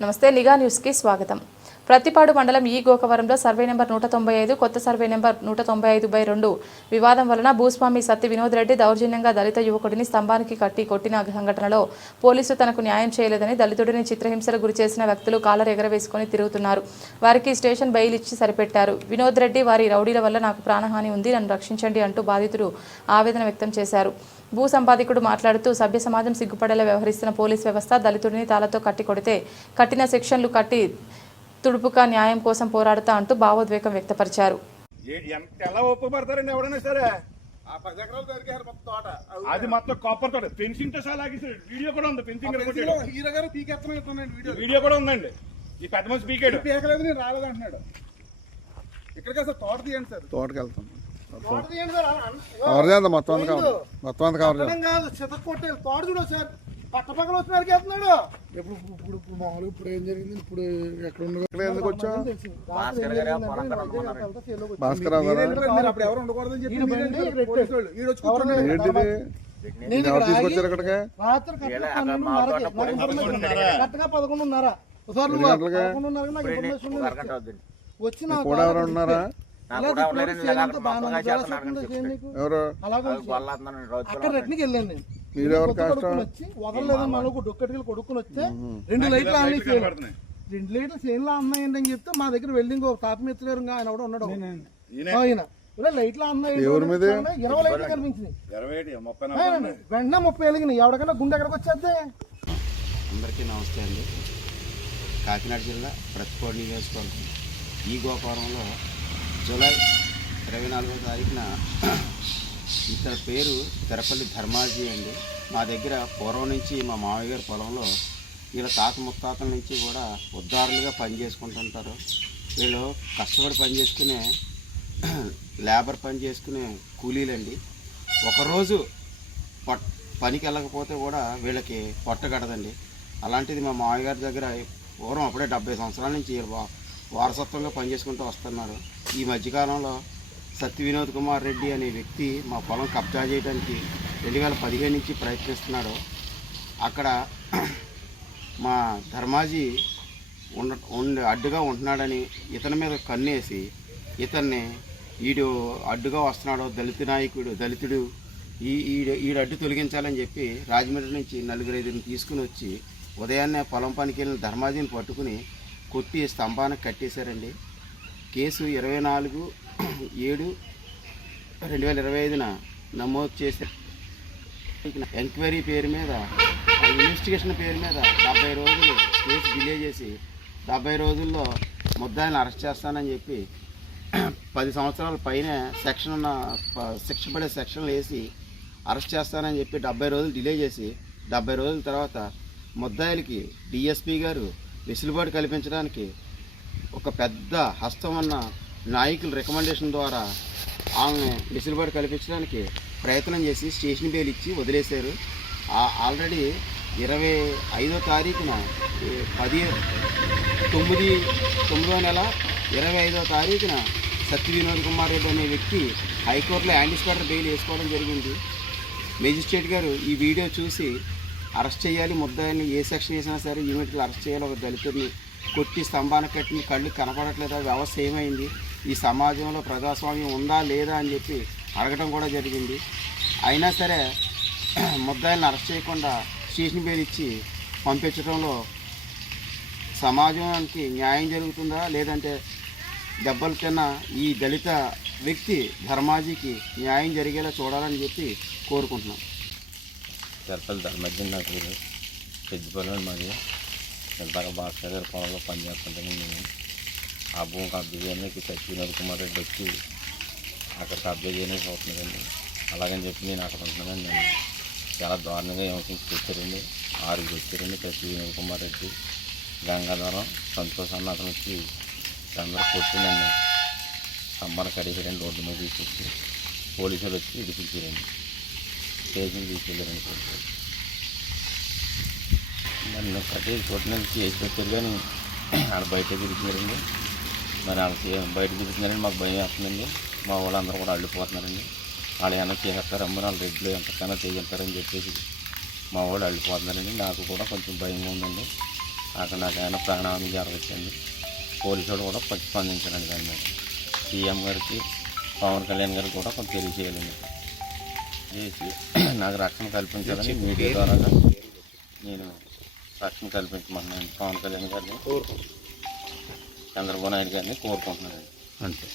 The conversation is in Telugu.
నమస్తే నిఘా న్యూస్ కి స్వాగతం. ప్రతిపాడు మండలం ఈ గోకవరంలో సర్వే నెంబర్ 195 కొత్త సర్వే నెంబర్ 195/2 వివాదం వలన భూస్వామి సత్తి వినోద్ రెడ్డి దౌర్జన్యంగా దళిత యువకుడిని స్తంభానికి కట్టి కొట్టిన సంఘటనలో పోలీసులు తనకు న్యాయం చేయలేదని దళితుడిని చిత్రహింసలకు గురిచేసిన వ్యక్తులు కాలర్ ఎగరవేసుకుని తిరుగుతున్నారు. వారికి స్టేషన్ బెయిల్ ఇచ్చి సరిపెట్టారు. వినోద్ రెడ్డి వారి రౌడీల వల్ల నాకు ప్రాణహాని ఉంది, నన్ను రక్షించండి అంటూ బాధితుడు ఆవేదన వ్యక్తం చేశారు. భూ సంపాదకుడు మాట్లాడుతూ సభ్య సమాజం సిగ్గుపడేలా వ్యవహరిస్తున్న పోలీస్ వ్యవస్థ దళితుడిని తాళతో కట్టి కొడితే కట్టిన సెక్షన్లు కట్టి తుడుపుగా న్యాయం కోసం పోరాడుతా అంటూ భావోద్వేగం వ్యక్తపరిచారు. అది మొత్తం కాపర్ తోట ఫెన్సింగ్ తో సహా లాగేసాడు. వీడియో కూడా ఉంది. ఫెన్సింగ్ వీడియో కూడా ఉందండి. ఈ పెద్ద మనిషి పీకాడు. పీకలేదు, నేను రాలేదంటున్నాడు. ఇక్కడికి అసలు తోట తీయండి సార్. తోటకి వెళ్తాం. కవర్ చేద్దాం మొత్తం కవర్ కొట్టారు. తోట చూడ సార్ పక్కపక్కన వచ్చి నరికేస్తున్నాడు. ఇప్పుడు మామూలుగా ఇప్పుడు ఏం జరిగింది? ఇప్పుడు ఎక్కడ ఎందుకు వచ్చా భాస్కర్ అప్పుడు ఎవరు ఉండకూడదని చెప్పి ఎవరు తీసుకొచ్చారు ఇక్కడికి? కూడా ఎవరు ఉన్నారా? మీరెవరు డొక్కటికి కొడుకుని వస్తే 2 లైట్లు ఆన్లైన్ 2 లైట్లు సేన్లు అన్నాయండి అని చెప్తే మా దగ్గర వెల్డింగ్ ఒక తాపి మెత్తుగారు ఆయన కూడా ఉన్నాడు. ఆయన లైట్లు అన్నాయి 20 లైట్లు కనిపించింది. వెంటనే 30 వెలిగినాయి. ఎవరికైనా గుండె ఎక్కడికి వచ్చేద్ది. అందరికీ నమస్తే అండి. కాకినాడ జిల్లా ప్రతిపాడు నియోజకవర్గం ఈ గోకవరంలో జూలై 24వ తారీఖున ఇతని పేరు తిరుపల్లి ధర్మాజీ అండి. మా దగ్గర పూర్వం నుంచి మా మామయ్య గారి పొలంలో వీళ్ళ తాత ముత్తాతల నుంచి కూడా ఉద్దారులుగా పనిచేసుకుంటుంటారు. వీళ్ళు కష్టపడి పనిచేసుకునే లేబర్ పని చేసుకునే కూలీలండి. ఒకరోజు పనికి వెళ్ళకపోతే కూడా వీళ్ళకి పొట్టగడదండి. అలాంటిది మా మామయ్య గారి దగ్గర పూర్వం అప్పుడే 70 సంవత్సరాల నుంచి వారసత్వంగా పనిచేసుకుంటూ వస్తున్నారు. ఈ మధ్యకాలంలో సత్తి వినోద్ కుమార్ రెడ్డి అనే వ్యక్తి మా పొలం కబ్జా చేయడానికి 2015 నుంచి ప్రయత్నిస్తున్నాడు. అక్కడ మా ధర్మాజీ అడ్డుగా ఉంటున్నాడని ఇతని మీద కన్నేసి ఇతన్ని ఈడు అడ్డుగా వస్తున్నాడు, దళిత నాయకుడు, దళితుడు, ఈడు అడ్డు తొలగించాలని చెప్పి రాజమండ్రి నుంచి 4-5 తీసుకుని వచ్చి ఉదయాన్నే పొలం పనికి వెళ్ళిన ధర్మాజీని పట్టుకుని కొట్టి స్తంభానికి కట్టేశారండి. కేసు 24/7/2025 నమోదు చేసి ఎంక్వైరీ పేరు మీద, ఇన్వెస్టిగేషన్ పేరు మీద 70 రోజులు కేసు డిలే చేసి 70 రోజుల్లో ముద్దాయిని అరెస్ట్ చేస్తానని చెప్పి 10 సంవత్సరాల పైన శిక్ష పడే సెక్షన్లు వేసి అరెస్ట్ చేస్తానని చెప్పి 70 రోజులు డిలే చేసి 70 రోజుల తర్వాత ముద్దాయిలకి డిఎస్పీ గారు వెసులుబాటు కల్పించడానికి ఒక పెద్ద హస్తం ఉన్న నాయకుల రికమెండేషన్ ద్వారా ఆమె వెసులుబాటు కల్పించడానికి ప్రయత్నం చేసి స్టేషన్ బెయిల్ ఇచ్చి వదిలేశారు. ఆల్రెడీ 25వ తారీఖున 9వ నెల 25వ తారీఖున సత్తి వినోద్ కుమార్ రెడ్డి అనే వ్యక్తి హైకోర్టులో యాంటిసిపేటరీ బెయిల్ వేసుకోవడం జరిగింది. మేజిస్ట్రేట్ గారు ఈ వీడియో చూసి అరెస్ట్ చేయాలి, ముద్దాయిని ఏ సెక్షన్ వేసినా సరే ఇమీడియట్గా అరెస్ట్ చేయాలి, ఒక దళితుడిని కొట్టి స్తంభానికి కట్టి కళ్ళు కనపడట్లేదా, వ్యవస్థ ఏమైంది, ఈ సమాజంలో ప్రజాస్వామ్యం ఉందా లేదా అని చెప్పి అడగడం కూడా జరిగింది. అయినా సరే ముద్దాయిలను అరెస్ట్ చేయకుండా స్టేషన్ బెయిల్ ఇచ్చి పంపించడంలో సమాజానికి న్యాయం జరుగుతుందా లేదంటే దెబ్బలు తిన్న ఈ దళిత వ్యక్తి ధర్మాజీకి న్యాయం జరిగేలా చూడాలని చెప్పి కోరుకుంటున్నాం. తిరుపతి ధర్మజీ నా పేరు. పెద్దపల్లి మాది. ఇంతగా భాస్కర్ గారి పొలంలో పనిచేస్తుంటాను నేను. ఆ భూమి కబ్జా చేయడానికి సత్తి వినోద్ కుమార్ రెడ్డి వచ్చి అక్కడ కబ్జా చేయడానికి చూస్తున్నారండి. అలాగని చెప్పి నేను అక్కడ ఉంటున్నానండి. నేను చాలా దారుణంగా హింసించి వచ్చారండి. 6 వచ్చారండి. సత్తి వినోద్ కుమార్ రెడ్డి, గంగాధరం, సంతోష్ అన్న అతను వచ్చి అందరూ కొట్టిందండి. స్తంభాన్ని కడిగారండి. రోడ్డు మీద తీసుకొచ్చి పోలీసులు వచ్చి ఇడిపించారండి. స్టేషన్ తీసుకెళ్ళారండి. నన్ను కట్టి కొట్టినందుకు కేసు పెట్టారు కానీ వాళ్ళు బయట తిరుగుతున్నారండి. మరి వాళ్ళు బయట తిరుగుతున్నారండి. మాకు భయం వేస్తుందండి. మా వాళ్ళందరూ కూడా అల్లిపోతున్నారండి. వాళ్ళు ఏమైనా చేస్తారమ్మా, వాళ్ళు రెడ్లు ఎంతకైనా చేస్తారని చెప్పేసి మా వాళ్ళు అల్లిపోతున్నారండి. నాకు కూడా కొంచెం భయం ఉందండి. అక్కడ నాకు ఏమైనా ప్రాణహాని జరగచ్చండి. పోలీసులు కూడా ప్రతిస్పందించాలండి దాని మీద. సీఎం గారికి పవన్ కళ్యాణ్ గారికి కూడా కొంచెం తెలియజేయాలండి. చేసి నాకు రక్షణ కల్పించాలని మీడియా ద్వారా నేను రక్షణ కల్పించమన్నాను పవన్ కళ్యాణ్ గారిని, చంద్రబాబు నాయుడు గారిని కోరుకుంటున్నానండి. అంతే.